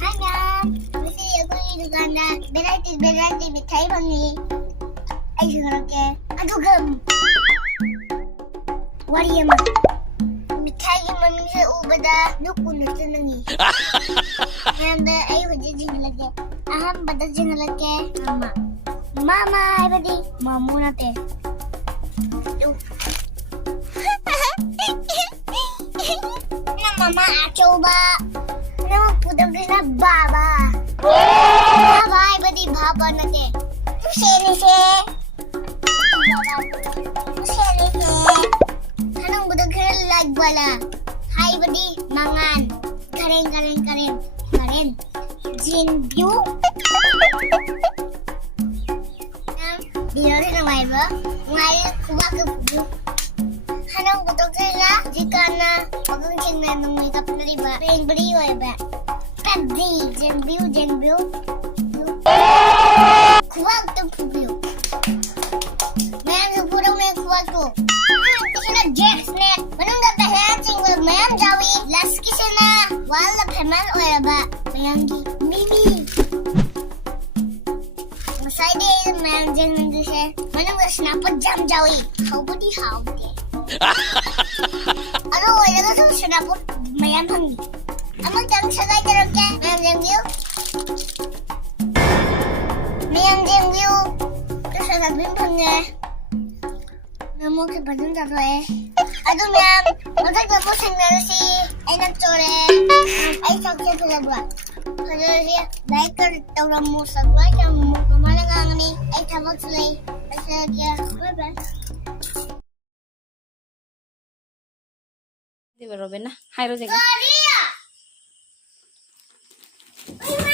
Hai Nam, mesti aku di Uganda. Berarti mitai bangi. Ayo ngerake. Aduh gem. Wari ma. Mitai mami sa ubada dukun na tanangi. Nanda ayo jadi lagi. Aham bada jeng lagi. Mama ay badi. Mamu nate. Mama coba. Nama pudang na baba. Baba ay badi baba nate. Pusene se. Pusene se. Anong budang kira lagbala. Hay badi mangan. Karen. Jin view. Dinori na may ba? Ngayon kuha ka view. Anong budang kira jika na pagkakasing na nung makeup na riba. Bring ay ba? Pagdi. Jin view. Kuha ka view. Mayang supurang may kuha ko. Jax ne manung da hancing with mayam jawi las kisena wala peman oya ba mayangi mimi masai de mayam jeng nanduse manung da snap jam jawi how budi alo oya da snap mayam hangi amang jam sagai jaroke mayam jeng view terus ada bim pangnya Namo ke badun jaro Aduh ma'am, matag na po signal si ay nagtore ay sakya pala Kada siya, dahil ka tawag mo sa buhay yung kumalangang ni ay tabag sila ay sakya bye-bye দিবে রবে না হাইরো জায়গা Korea!